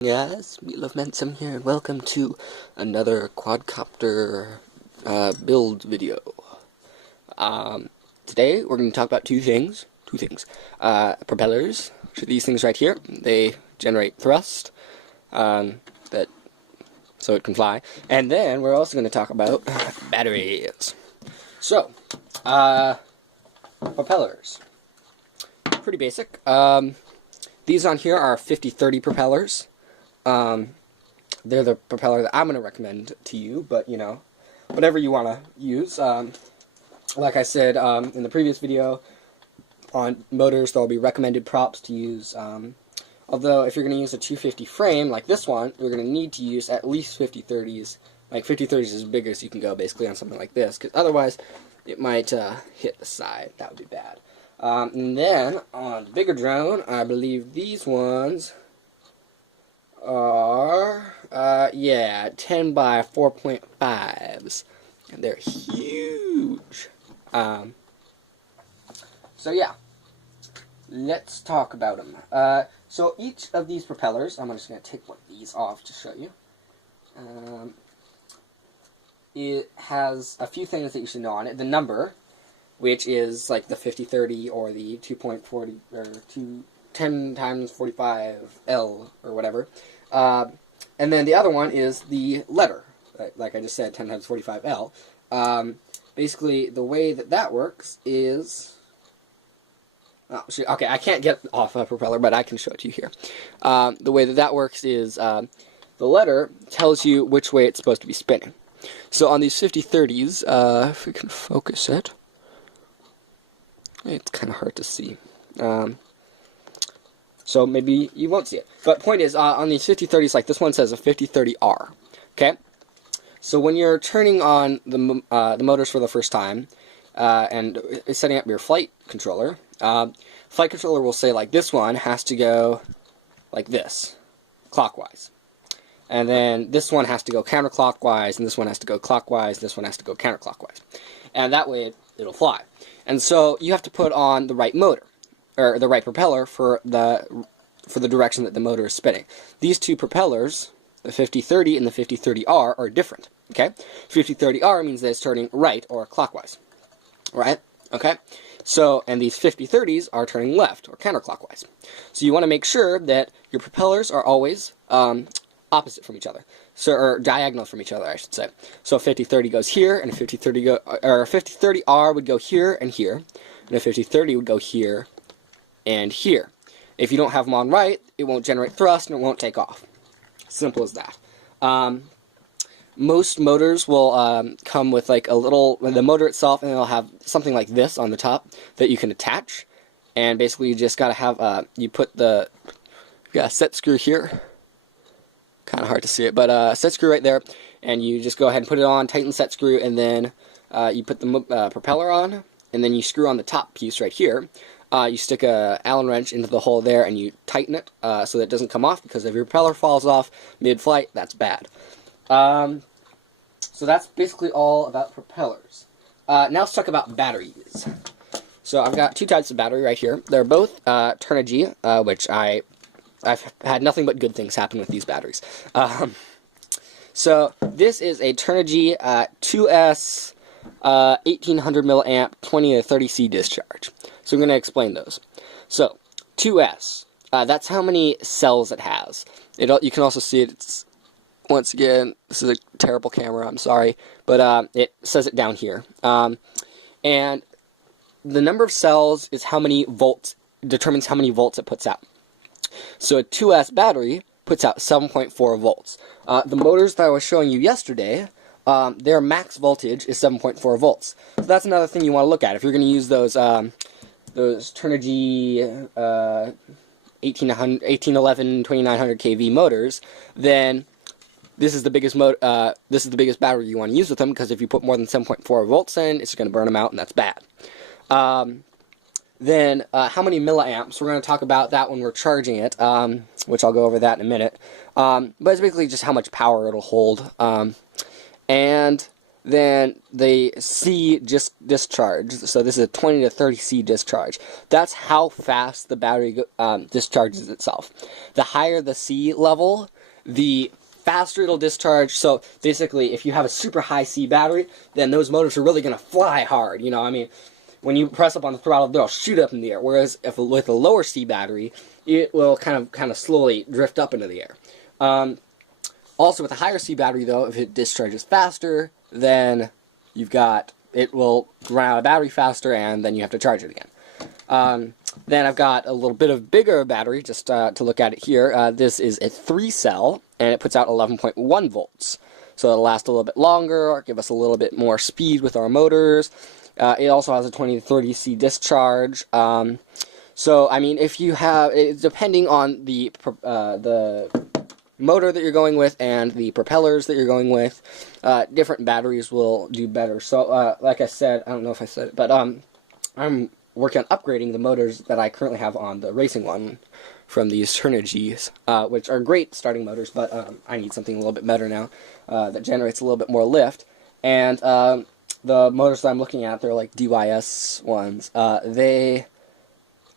Yes, Meatloaf Mensum here, and welcome to another quadcopter build video. Today we're going to talk about two things. Propellers, which are these things right here. They generate thrust, so it can fly. And then we're also going to talk about batteries. So, propellers. Pretty basic. These on here are 50-30 propellers. They're the propeller that I'm going to recommend to you, but, you know, whatever you want to use. Like I said in the previous video, on motors there will be recommended props to use. Although, if you're going to use a 250 frame, like this one, you're going to need to use at least 50-30s. Like, 50-30s is as big as you can go, basically, on something like this, because otherwise it might hit the side. That would be bad. And then, on the bigger drone, I believe these ones are, 10 by 4.5s, and they're huge. So yeah, let's talk about them. So each of these propellers, I'm just going to take one of these off to show you. It has a few things that you should know on it. The number, which is like the 50-30 or the 2.40 or 10 times 45L or whatever. And then the other one is the letter, like I just said, 10 times 45L. Basically, the way that works is... Oh, okay, I can't get off a propeller, but I can show it to you here. The way that works is the letter tells you which way it's supposed to be spinning. So on these 50-30s, if we can focus it, it's kind of hard to see. So maybe you won't see it. But point is, on these 50-30s, like this one says a 50-30R. Okay? So when you're turning on the motors for the first time, and setting up your flight controller will say, like, this one has to go like this, clockwise. And then this one has to go counterclockwise, and this one has to go clockwise, and this one has to go counterclockwise. And that way it'll fly. And so you have to put on the right motor, or the right propeller for the direction that the motor is spinning. These two propellers, the 50-30 and the 50-30R, are different. Okay? 50-30R means that it's turning right or clockwise. Right? Okay? So, and these 50-30s are turning left or counterclockwise. So you want to make sure that your propellers are always opposite from each other. So, or diagonal from each other, I should say. So a 50-30 goes here, and a 50-30R would go here and here, and a 50-30 would go here and here. If you don't have them on right, it won't generate thrust and it won't take off. Simple as that. Most motors will come with like the motor itself, and it'll have something like this on the top that you can attach. And basically you just gotta have, you got a set screw here. Kind of hard to see it, but set screw right there. And you just go ahead and put it on, tighten the set screw, and then you put the propeller on, and then you screw on the top piece right here. You stick a Allen wrench into the hole there, and you tighten it so that it doesn't come off, because if your propeller falls off mid-flight, that's bad. So that's basically all about propellers. Now let's talk about batteries. So I've got two types of battery right here. They're both Turnigy, which I've had nothing but good things happen with these batteries. So this is a Turnigy 2S 1800 milliamp 20 to 30C discharge. So I'm going to explain those. So 2S, that's how many cells it has. You can also see it. Once again, this is a terrible camera, I'm sorry, but it says it down here. And the number of cells is how many volts, determines how many volts it puts out. So a 2S battery puts out 7.4 volts. The motors that I was showing you yesterday, their max voltage is 7.4 volts. So that's another thing you want to look at. If you're going to use those Turnigy 1811 2900 kV motors, then this is the biggest battery you want to use with them, because if you put more than 7.4 volts in, it's going to burn them out, and that's bad. Then, how many milliamps? We're going to talk about that when we're charging it, which I'll go over that in a minute. But it's basically just how much power it'll hold. And than the C discharge. So this is a 20 to 30 C discharge. That's how fast the battery discharges itself. The higher the C level, the faster it'll discharge. So basically, if you have a super high C battery, then those motors are really going to fly hard. You know, I mean, when you press up on the throttle, they'll shoot up in the air. Whereas if with a lower C battery, it will kind of slowly drift up into the air. Also, with a higher C battery, though, if it discharges faster, then it will run out of battery faster, and then you have to charge it again. Then I've got a little bit of bigger battery, just to look at it here. This is a 3-cell, and it puts out 11.1 volts. So it'll last a little bit longer, give us a little bit more speed with our motors. It also has a 20 to 30 C discharge. So, I mean, if you have, depending on the motor that you're going with and the propellers that you're going with, different batteries will do better. So, like I said, I don't know if I said it, but I'm working on upgrading the motors that I currently have on the racing one from these Turnigy's, which are great starting motors, but I need something a little bit better now that generates a little bit more lift. And the motors that I'm looking at, they're like DYS ones. They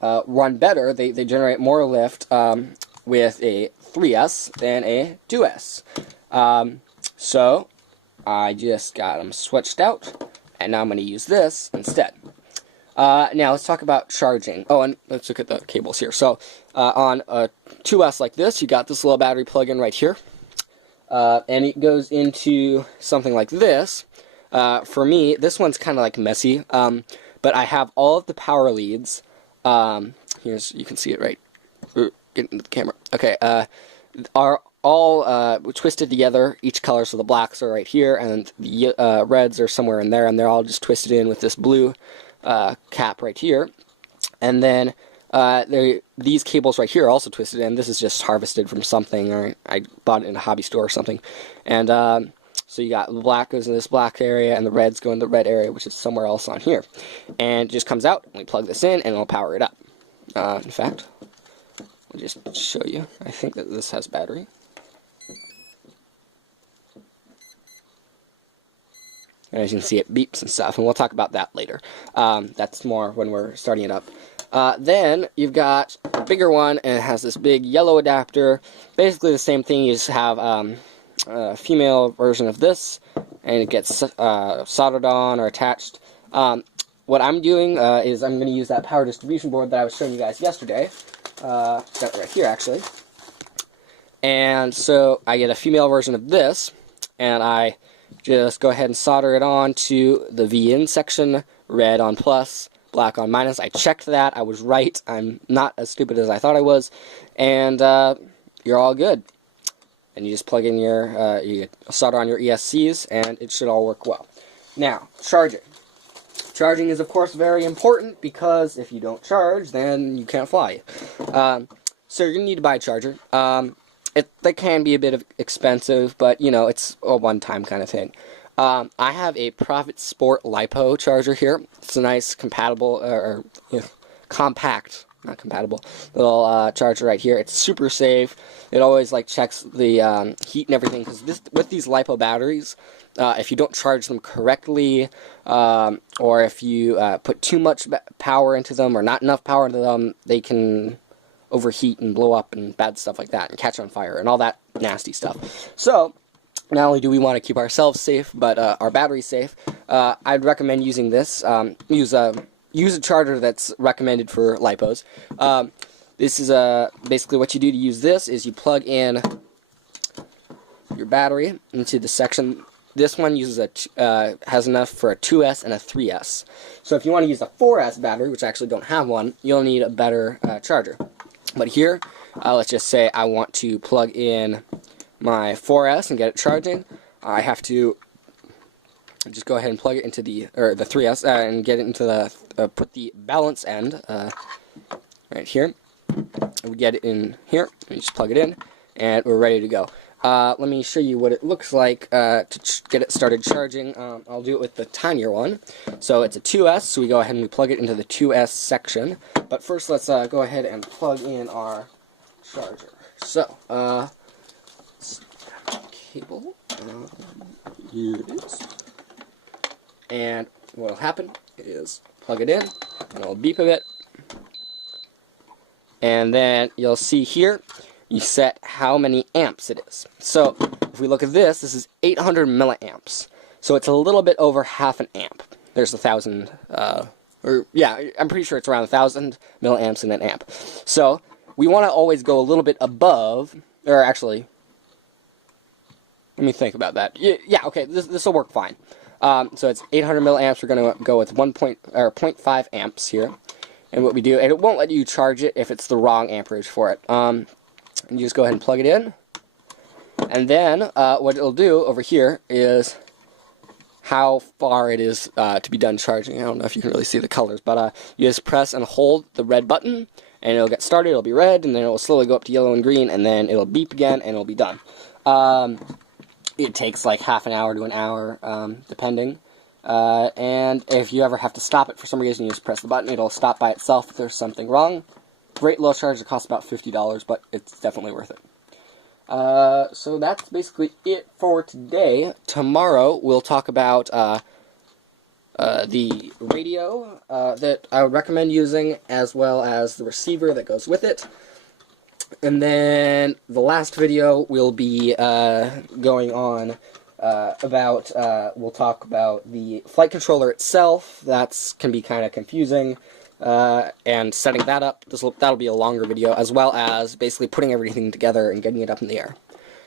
run better. They generate more lift with a 3S than a 2S. So I just got them switched out, and now I'm going to use this instead. Now let's talk about charging. Oh, and let's look at the cables here. So on a 2S like this, you got this little battery plug-in right here, and it goes into something like this. For me, this one's kind of like messy, but I have all of the power leads. Here's, you can see it right. Get into the camera. Okay, are all twisted together, each color, so the blacks are right here, and the reds are somewhere in there, and they're all just twisted in with this blue cap right here. And then these cables right here are also twisted in. This is just harvested from something, or I bought it in a hobby store or something. And so you got the black goes in this black area, and the reds go in the red area, which is somewhere else on here. And it just comes out, and we plug this in, and it'll power it up. In fact, I'll just show you. I think that this has battery. And as you can see, it beeps and stuff, and we'll talk about that later. That's more when we're starting it up. Then you've got a bigger one, and it has this big yellow adapter. Basically the same thing. You just have a female version of this, and it gets soldered on or attached. What I'm doing is I'm going to use that power distribution board that I was showing you guys yesterday. Got it right here, actually. And so I get a female version of this, and I just go ahead and solder it on to the VIN section, red on plus, black on minus. I checked that. I was right. I'm not as stupid as I thought I was. And you're all good. And you just plug in your, you solder on your ESCs, and it should all work well. Now, charging. Charging is, of course, very important, because if you don't charge, then you can't fly. So you're going to need to buy a charger. They can be a bit expensive, but, you know, it's a one-time kind of thing. I have a Profit Sport Lipo Charger here. It's a nice compatible, compact, not compatible, little charger right here. It's super safe. It always, like, checks the heat and everything, because with these Lipo batteries, if you don't charge them correctly, or if you put too much power into them or not enough power into them, they can overheat and blow up and bad stuff like that, and catch on fire and all that nasty stuff. So not only do we want to keep ourselves safe, but our batteries safe, I'd recommend using this. Use a charger that's recommended for lipos. This is basically what you do to use this is you plug in your battery into the section. This one uses has enough for a 2S and a 3S. So if you want to use a 4S battery, which I actually don't have one, you'll need a better charger. But here, let's just say I want to plug in my 4S and get it charging. I have to just go ahead and plug it into the 3S and get it into the put the balance end right here. We get it in here. We just plug it in, and we're ready to go. Let me show you what it looks like to get it started charging. I'll do it with the tinier one. So it's a 2S, so we go ahead and we plug it into the 2S section. But first, let's go ahead and plug in our charger. So, cable, here it is. And what will happen is plug it in, and it'll beep a bit. And then you'll see here, you set how many amps it is. So if we look at this, this is 800 milliamps. So it's a little bit over half an amp. There's 1,000, yeah, I'm pretty sure it's around 1,000 milliamps in an amp. So we want to always go a little bit above, or actually, let me think about that. Yeah, okay, this will work fine. So it's 800 milliamps. We're going to go with 0.5 amps here. And what we do, and it won't let you charge it if it's the wrong amperage for it. And you just go ahead and plug it in. And then what it'll do over here is how far it is to be done charging. I don't know if you can really see the colors, but you just press and hold the red button, and it'll get started. It'll be red, and then it'll slowly go up to yellow and green, and then it'll beep again, and it'll be done. It takes like half an hour to an hour, depending. And if you ever have to stop it for some reason, you just press the button. It'll stop by itself if there's something wrong. Great low charge. It costs about $50, but it's definitely worth it. So that's basically it for today. Tomorrow we'll talk about the radio that I would recommend using, as well as the receiver that goes with it. And then the last video will be going on we'll talk about the flight controller itself. That can be kind of confusing, and setting that up. That'll be a longer video, as well as basically putting everything together and getting it up in the air.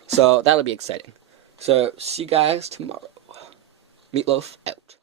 So that'll be exciting. So see you guys tomorrow. Meatloaf out.